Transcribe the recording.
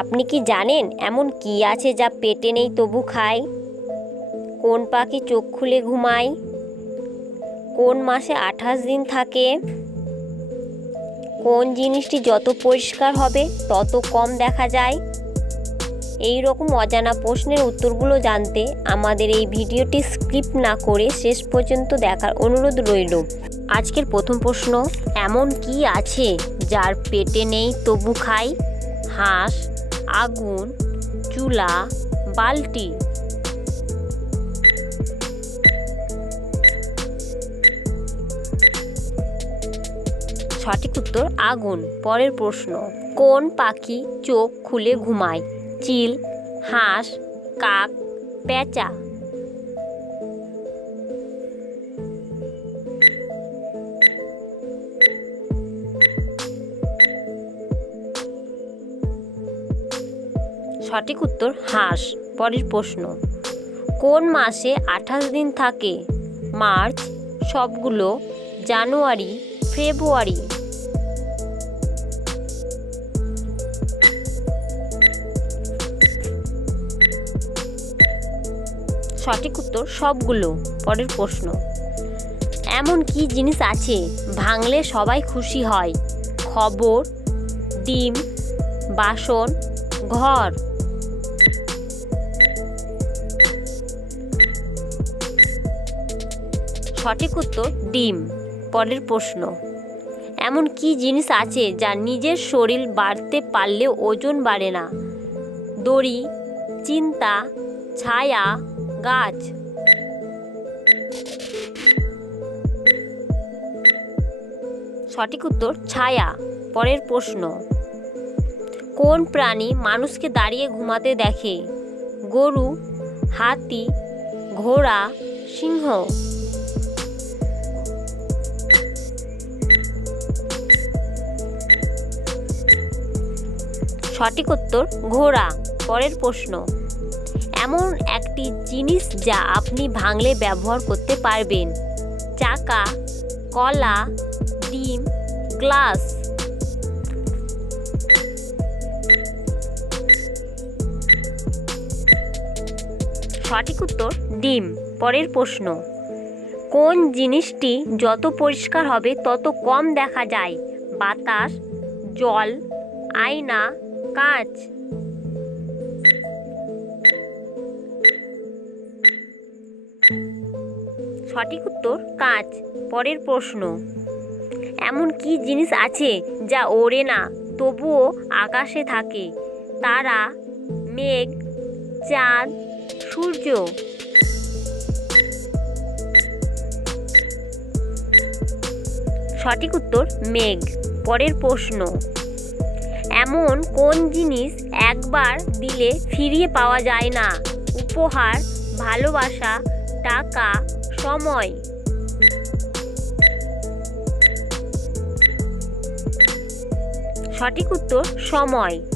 আপনি কি জানেন এমন কি আছে যা পেটে নেই তবু খায়? কোন পাখি চোখ খুলে ঘুমায়? কোন মাসে আঠাশ দিন থাকে? কোন জিনিসটি যত পরিষ্কার হবে, তত কম দেখা যায়? এই রকম অজানা প্রশ্নের উত্তরগুলো জানতে আমাদের এই ভিডিওটি স্কিপ না করে শেষ পর্যন্ত দেখার অনুরোধ রইল। আজকের প্রথম প্রশ্ন, এমন কি আছে যার পেটে নেই তবু খায়? হাঁস আগুন, চুলা, বালতি। সঠিক উত্তর, আগুন। পরের প্রশ্ন, কোন পাখি চোখ খুলে ঘুমায়? চিল, হাঁস, কাক, পেঁচা। সঠিক উত্তর হাঁস, পরের প্রশ্ন। কোন মাসে আঠাশ দিন থাকে? মার্চ, সবগুলো জানুয়ারি, ফেব্রুয়ারি। সঠিক উত্তর সবগুলো, পরের প্রশ্ন। এমন কি জিনিস আছে ভাঙলে সবাই খুশি হয়? খবর, ডিম, বাসন, ঘর। সঠিক উত্তর ডিম, পরের প্রশ্ন। এমন কি জিনিস আছে যা নিজের শরীর বাড়তে পারলে ওজন বাড়ে না? দড়ি, চিন্তা, ছায়া, গাছ। সঠিক উত্তর, ছায়া, পরের প্রশ্ন। কোন প্রাণী মানুষকে দাঁড়িয়ে ঘুমাতে দেখে? গরু, হাতি, ঘোড়া, সিংহ। সঠিক উত্তর ঘোড়া, পরের প্রশ্ন। এমন একটি জিনিস যা আপনি ভাঙলে ব্যবহার করতে পারবেন। চাকা, কলা, ডিম, গ্লাস। সঠিক উত্তর ডিম, পরের প্রশ্ন। কোন জিনিসটি যত পরিষ্কার হবে তত কম দেখা যায়? বাতাস, জল, আয়না কাঁচ সঠিক উত্তর কাঁচ পরের প্রশ্ন। এমন কি জিনিস আছে যা ওড়ে না, তবুও আকাশে থাকে? তারা, মেঘ, চাঁদ, সূর্য। সঠিক উত্তর, মেঘ। পরের প্রশ্ন। এমন কোন জিনিস একবার দিলে ফিরিয়ে পাওয়া যায় না? উপহার, ভালোবাসা, টাকা, সময়। সঠিক উত্তর, সময়।